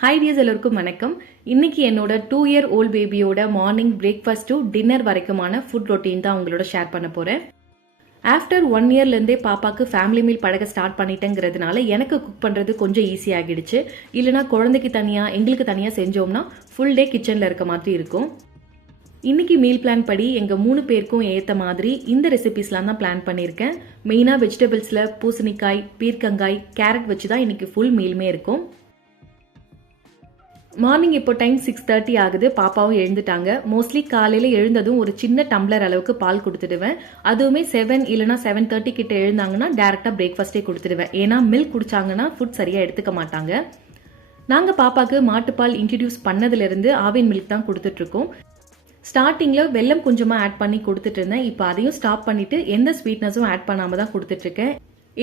Hi tears, எல்லோருக்கும் வணக்கம். இன்னைக்கு என்னோட 2 இயர் ஓல்ட் பேபியோட மார்னிங் பிரேக்ஃபாஸ்ட் டு டின்னர் வரைக்குமான ஃபுட் ரொட்டீன் தான் உங்களோட ஷேர் பண்ண போறேன். ஆஃப்டர் 1 இயர்லேருந்தே பாப்பாக்கு ஃபேமிலி மீல் பழக ஸ்டார்ட் பண்ணிட்டேங்கிறதுனால எனக்கு குக் பண்ணுறது கொஞ்சம் ஈஸி ஆகிடுச்சு. இல்லைனா குழந்தைக்கு தனியாக எங்களுக்கு தனியாக செஞ்சோம்னா ஃபுல் டே கிச்சனில் இருக்க மாதிரி இருக்கும். இன்னைக்கு மீல் பிளான் படி எங்கள் 3 பேருக்கும் ஏற்ற மாதிரி இந்த ரெசிபிஸ்லாம் தான் பிளான் பண்ணியிருக்கேன். மெயினாக வெஜிடபிள்ஸில் பூசணிக்காய், பீர்க்கங்காய், கேரட் வச்சு தான் இன்னைக்கு ஃபுல் மீலுமே இருக்கும். மார்னிங் இப்போ டைம் 6:30 ஆகுது. பாப்பாவும் எழுந்துட்டாங்க. மோஸ்ட்லி காலையில் எழுந்ததும் ஒரு சின்ன டம்ளர் அளவுக்கு பால் கொடுத்துடுவேன். அதுவுமே 7 இல்லைனா 7:30 கிட்ட எழுந்தாங்கன்னா டேரெக்டாக பிரேக்ஃபாஸ்ட்டே கொடுத்துடுவேன். ஏன்னா மில்க் குடிச்சாங்கன்னா ஃபுட் சரியாக எடுத்துக்க மாட்டாங்க. நாங்கள் பாப்பாவுக்கு மாட்டுப்பால் இன்ட்ரடியூஸ் பண்ணதுலேருந்து ஆவின் மில்க் தான் கொடுத்துட்ருக்கோம். ஸ்டார்டிங்கில் வெல்லம் கொஞ்சமாக ஆட் பண்ணி கொடுத்துட்டு இருந்தேன். இப்போ அதையும் ஸ்டாப் பண்ணிவிட்டு எந்த ஸ்வீட்னஸும் ஆட் பண்ணாமல் தான் கொடுத்துட்ருக்கேன்.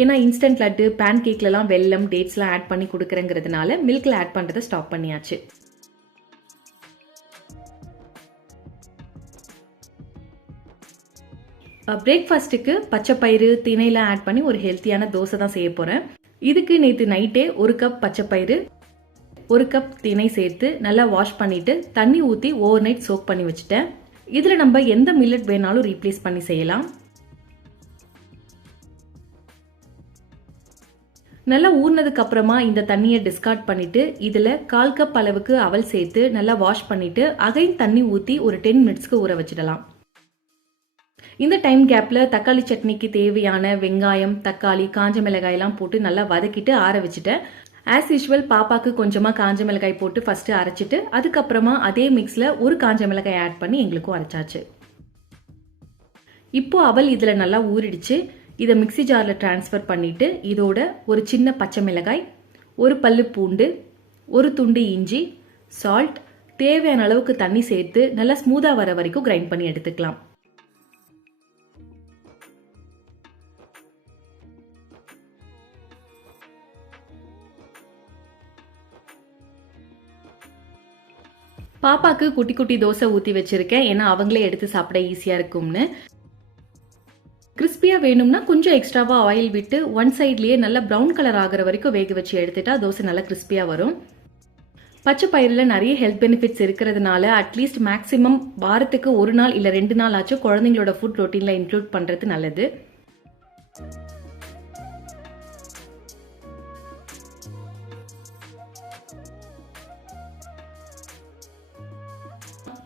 ஏன்னா இன்ஸ்டன்ட் லட்டு, பேன் கேக்லலாம் வெல்லம், டேட்ஸ்லாம் ஆட் பண்ணி கொடுக்குறேங்கிறதுனால மில்கில் ஆட் பண்ணுறதை ஸ்டாப் பண்ணியாச்சு. பிரேக்ஃபாஸ்ட்டுக்கு பச்சைப்பயிறு, திணையெல்லாம் ஆட் பண்ணி ஒரு ஹெல்த்தியான தோசை தான் செய்ய போகிறேன். இதுக்கு நேற்று நைட்டே 1 கப் பச்சைப்பயிறு, 1 கப் திணை சேர்த்து நல்லா வாஷ் பண்ணிவிட்டு தண்ணி ஊற்றி ஓவர் நைட் சோக் பண்ணி வச்சுட்டேன். இதில் நம்ம எந்த மில்லட் வேணாலும் ரீப்ளேஸ் பண்ணி செய்யலாம். நல்லா ஊறினதுக்கு அப்புறமா இந்த தண்ணியை டிஸ்கார்ட் பண்ணிட்டு இதில் 1/4 கப் அளவுக்கு அவல் சேர்த்து நல்லா வாஷ் பண்ணிட்டு அகைன் தண்ணி ஊற்றி ஒரு 10 மினிட்ஸ்க்கு ஊற வச்சிடலாம். இந்த டைம் கேப்பில் தக்காளி சட்னிக்கு தேவையான வெங்காயம், தக்காளி, காஞ்ச மிளகாயெல்லாம் போட்டு நல்லா வதக்கிட்டு ஆற வச்சுட்டேன். ஆஸ் யூஷுவல் பாப்பாக்கு கொஞ்சமாக காஞ்ச மிளகாய் போட்டு ஃபஸ்ட்டு அரைச்சிட்டு அதுக்கப்புறமா அதே மிக்ஸில் ஒரு காஞ்ச மிளகாய் ஆட் பண்ணி எங்களுக்கும் அரைச்சாச்சு. இப்போ அவல் இதில் நல்லா ஊறிடுச்சு. இதை மிக்ஸி ஜாரில் ட்ரான்ஸ்ஃபர் பண்ணிவிட்டு இதோட ஒரு சின்ன பச்சை மிளகாய், ஒரு பல்லு பூண்டு, ஒரு துண்டு இஞ்சி, சால்ட், தேவையான அளவுக்கு தண்ணி சேர்த்து நல்லா ஸ்மூத்தாக வர வரைக்கும் கிரைண்ட் பண்ணி எடுத்துக்கலாம். பாப்பாக்கு குட்டி குட்டி தோசை ஊற்றி வச்சிருக்கேன். ஏன்னா அவங்களே எடுத்து சாப்பிட ஈஸியாக இருக்கும்னு. கிறிஸ்பியாக வேணும்னா கொஞ்சம் எக்ஸ்ட்ராவாக ஆயில் விட்டு ஒன் சைட்லேயே நல்லா ப்ரௌன் கலர் ஆகிற வரைக்கும் வேக வச்சு எடுத்துட்டா தோசை நல்லா கிறிஸ்பியாக வரும். பச்சை பயிரில் நிறைய ஹெல்த் பெனிஃபிட்ஸ் இருக்கிறதுனால அட்லீஸ்ட் மேக்ஸிமம் வாரத்துக்கு 1 நாள் இல்லை 2 நாள் ஆச்சும் குழந்தைங்களோட ஃபுட் ரொட்டீனில் இன்க்ளூட் பண்ணுறது நல்லது.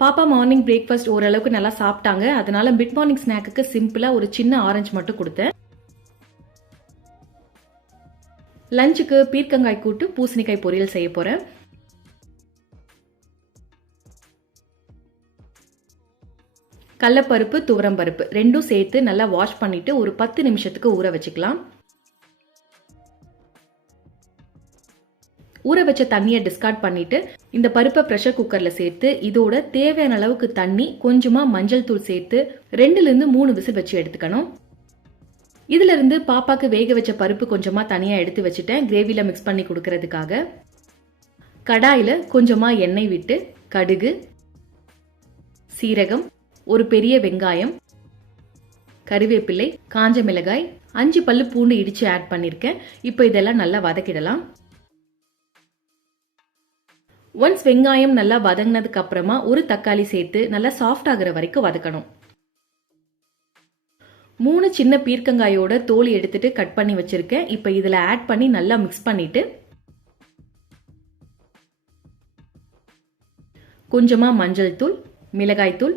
பாப்பா மார்னிங் பிரேக்ஃபாஸ்ட் ஓரளவுக்கு நல்லா சாப்பிட்டாங்க. அதனால மிட் மார்னிங் ஸ்நாக்குக்கு சிம்பிளாக ஒரு சின்ன ஆரஞ்சு மட்டும் கொடுத்தேன். லஞ்சுக்கு பீர்க்கங்காய் கூட்டு, பூசணிக்காய் பொரியல் செய்ய போகிறேன். கடலைப்பருப்பு, துவரம்பருப்பு ரெண்டும் சேர்த்து நல்லா வாஷ் பண்ணிட்டு ஒரு 10 நிமிஷத்துக்கு ஊற வச்சுக்கலாம். ஊற வச்ச தண்ணியை டிஸ்கார்ட் பண்ணிட்டு இந்த பருப்பை ப்ரெஷர் குக்கர்ல சேர்த்து இதோட தேவையான அளவுக்கு தண்ணி, கொஞ்சமா மஞ்சள் தூள் சேர்த்து 2லிருந்து 3 விசில் வச்சு எடுத்துக்கணும். இதுல இருந்து பாப்பாக்கு வேக வச்ச பருப்பு கொஞ்சமா தனியா எடுத்து வச்சுட்டேன் கிரேவில மிக்ஸ் பண்ணி கொடுக்கறதுக்காக. கடாயில கொஞ்சமா எண்ணெய் விட்டு கடுகு, சீரகம், ஒரு பெரிய வெங்காயம், கறிவேப்பிலை, காஞ்ச மிளகாய், 5 பல்லு பூண்டு இடிச்சு ஆட் பண்ணிருக்கேன். இப்போ இதெல்லாம் நல்லா வதக்கிடலாம். ஒன்ஸ் வெங்காயம் நல்லா வதங்கினதுக்கு அப்புறமா ஒரு தக்காளி சேர்த்து நல்லா சாஃப்ட் ஆகுற வரைக்கும் வதக்கணும். 3 சின்ன பீர்க்கங்காயோட தோல் எடுத்துட்டு கட் பண்ணி வச்சிருக்கேன். இப்போ இதில் ஆட் பண்ணி நல்லா மிக்ஸ் பண்ணிட்டு கொஞ்சமா மஞ்சள் தூள், மிளகாய் தூள்,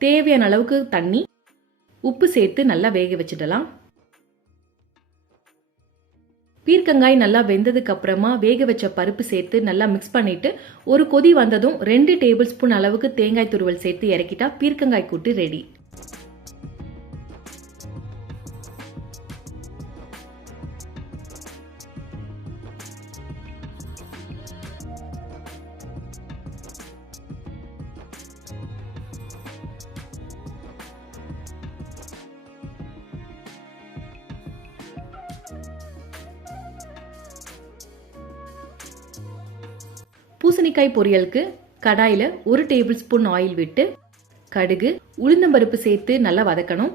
தேவையான அளவுக்கு தண்ணி, உப்பு சேர்த்து நல்லா வேக வச்சிடலாம். பீர்க்கங்காய் நல்லா வெந்ததுக்கு அப்புறமா வேக வச்ச பருப்பு சேர்த்து நல்லா மிக்ஸ் பண்ணிட்டு ஒரு கொதி வந்ததும் 2 டேபிள் ஸ்பூன் அளவுக்கு தேங்காய் துருவல் சேர்த்து இறக்கிட்டா பீர்க்கங்காய் கூட்டு ரெடி. பூசணிக்காய் பொரியலுக்கு கடாயில் 1 டேபிள் ஸ்பூன் ஆயில் விட்டு கடுகு, உளுந்தம்பருப்பு சேர்த்து நல்லா வதக்கணும்.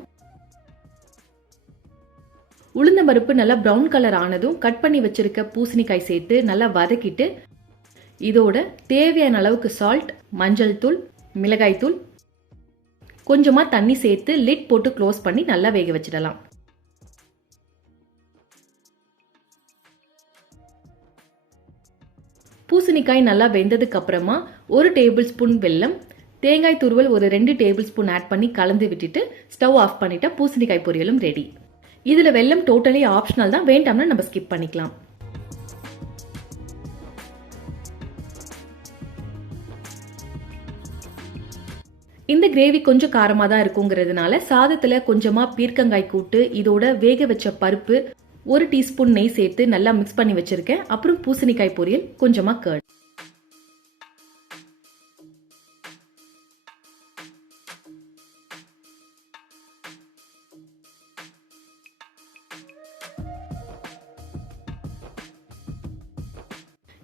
உளுந்தம்பருப்பு நல்லா ப்ரௌன் கலர் ஆனதும் கட் பண்ணி வச்சிருக்க பூசணிக்காய் சேர்த்து நல்லா வதக்கிட்டு இதோட தேவையான அளவுக்கு சால்ட், மஞ்சள் தூள், மிளகாய் தூள், கொஞ்சமா தண்ணி சேர்த்து லிட் போட்டு க்ளோஸ் பண்ணி நல்லா வேக வச்சிடலாம். பூசணிக்காய் நல்லா வெந்ததுக்கு அப்புறமா 1 டேபிள் ஸ்பூன் வெல்லம், தேங்காய் துருவல் ஒரு 2 டேபிள் ஸ்பூன் ஆட் பண்ணி கலந்து விட்டுட்டு ஸ்டவ் ஆஃப் பண்ணிட்டா பூசணிக்காய் பொரியலும் ரெடி. இதுல வெல்லம் டோட்டலி ஆப்ஷனல் தான், வேண்டாம்னா நம்ம ஸ்கிப் பண்ணிக்கலாம். இந்த கிரேவி கொஞ்சம் காரமா தான் இருக்குங்கிறதுனால சாதத்துல கொஞ்சமா பீர்க்கங்காய் கூட்டு, இதோட வேக வச்ச பருப்பு, 1 டீஸ்பூன் நெய் சேர்த்து நல்லா மிக்ஸ் பண்ணி வச்சிருக்கேன். அப்புறம் பூசணிக்காய் பொரியல், கொஞ்சமா கர்ட்.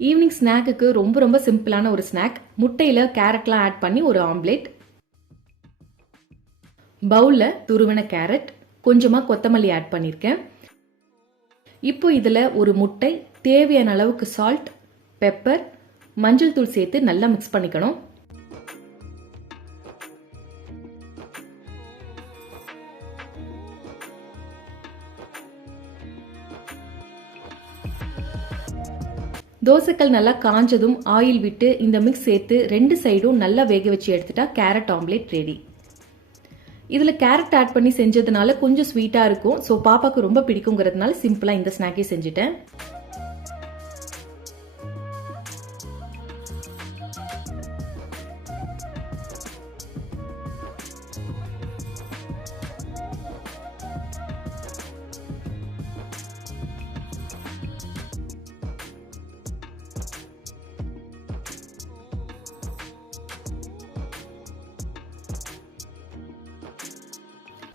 ஈவினிங் ஸ்நாக்குக்கு ரொம்ப சிம்பிளான ஒரு ஸ்நாக். முட்டையில கேரட்லாம் ஆட் பண்ணி ஒரு ஆம்லேட். பவுல்ல துருவன கேரட், கொஞ்சமா கொத்தமல்லி ஆட் பண்ணிருக்கேன். இப்போ இதுல ஒரு முட்டை, தேவையான அளவுக்கு சால்ட், பெப்பர், மஞ்சள் தூள் சேர்த்து நல்லா மிக்ஸ் பண்ணிக்கணும். தோசைக்கல் நல்லா காஞ்சதும் ஆயில் விட்டு இந்த மிக்ஸ் சேர்த்து 2 சைடும் நல்லா வேக வச்சு எடுத்துட்டா கேரட் ஆம்லேட் ரெடி. இதுல கேரட் ஆட் பண்ணி செஞ்சதுனால கொஞ்சம் ஸ்வீட்டா இருக்கும். ஸோ பாப்பாக்கு ரொம்ப பிடிக்குங்கிறதுனால சிம்பிளா இந்த ஸ்நாக்கே செஞ்சுட்டேன்.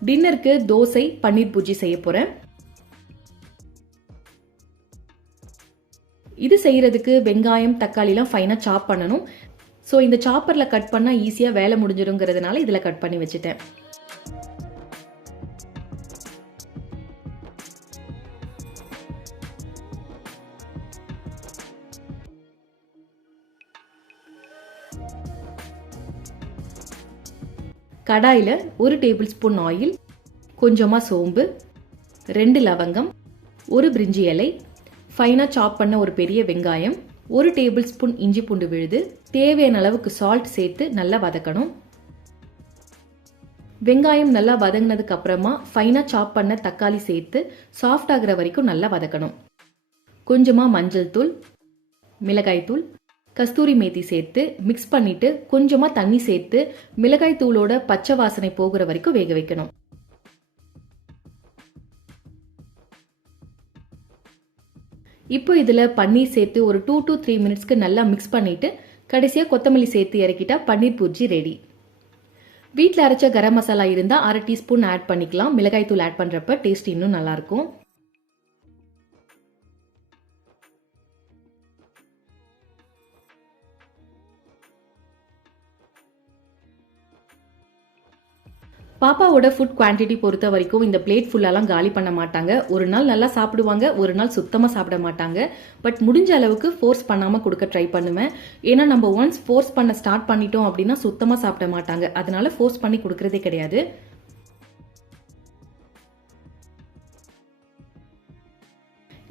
டின்னருக்கு தோசை, பன்னீர் புர்ஜி செய்ய போறேன். இது செய்யறதுக்கு வெங்காயம், தக்காளிலாம் ஃபைனா சாப் பண்ணணும். ஸோ இந்த சாப்பர்ல கட் பண்ணா ஈஸியா வேலை முடிஞ்சிருங்கிறதுனால இதுல கட் பண்ணி வச்சுட்டேன். கடாயில 1 டேபிள் ஸ்பூன் ஆயில், கொஞ்சமா சோம்பு, 2 லவங்கம், 1 பிரிஞ்சி இலை, ஃபைனா சாப் பண்ண ஒரு பெரிய வெங்காயம், 1 டேபிள் ஸ்பூன் இஞ்சி பூண்டு விழுது, தேவையான அளவுக்கு சால்ட் சேர்த்து நல்லா வதக்கணும். வெங்காயம் நல்லா வதங்கினதுக்கு அப்புறமா ஃபைனா சாப் பண்ண தக்காளி சேர்த்து சாஃப்ட் ஆகுற வரைக்கும் நல்லா வதக்கணும். கொஞ்சமா மஞ்சள் தூள், மிளகாய் தூள், கஸ்தூரி மேத்தி சேர்த்து மிக்ஸ் பண்ணிட்டு கொஞ்சமா தண்ணி சேர்த்து மிளகாய் தூளோட பச்சை வாசனை போகிற வரைக்கும் வேக வைக்கணும். இப்போ இதுல பன்னீர் சேர்த்து ஒரு 2 to 3 மினிட்ஸ்க்கு நல்லா மிக்ஸ் பண்ணிட்டு கடைசியா கொத்தமல்லி சேர்த்து இறக்கிட்டா பன்னீர் புர்ஜி ரெடி. வீட்டில் அரைச்ச கரம் மசாலா இருந்தா 1/2 டீஸ்பூன் ஆட் பண்ணிக்கலாம். மிளகாய் தூள் ஆட் பண்றப்ப டேஸ்ட் இன்னும் நல்லா இருக்கும். பாப்பாவோட ஃபுட் குவான்டிட்டி பொறுத்த வரைக்கும் இந்த பிளேட் ஃபுல்லாலாம் காலி பண்ண மாட்டாங்க. ஒரு நாள் நல்லா சாப்பிடுவாங்க, ஒரு நாள் சுத்தமா சாப்பிட மாட்டாங்க. பட் முடிஞ்ச அளவுக்கு ஃபோர்ஸ் பண்ணாம கொடுக்க ட்ரை பண்ணுவேன். ஏன்னா நம்ம ஒன்ஸ் ஃபோர்ஸ் பண்ண ஸ்டார்ட் பண்ணிட்டோம் அப்படின்னா சுத்தமா சாப்பிட மாட்டாங்க. அதனால ஃபோர்ஸ் பண்ணி கொடுக்கறதே கிடையாது.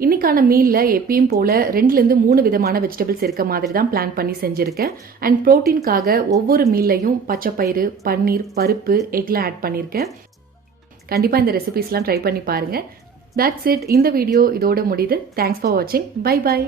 இன்னைக்கான மீல்ல எப்பயும் போல 2ல இருந்து 3 விதமான வெஜிடபிள்ஸ் இருக்க மாதிரி தான் பிளான் பண்ணி செஞ்சிருக்கேன். அண்ட் புரோட்டீன்காக ஒவ்வொரு மீல்லையும் பச்சைப்பயிறு, பன்னீர், பருப்பு, எக்லாம் ஆட் பண்ணியிருக்கேன். கண்டிப்பா இந்த ரெசிபிஸ்லாம் ட்ரை பண்ணி பாருங்க. That's it. இந்த வீடியோ இதோட முடியுது. தேங்க்ஸ் ஃபார் வாட்சிங். Bye by.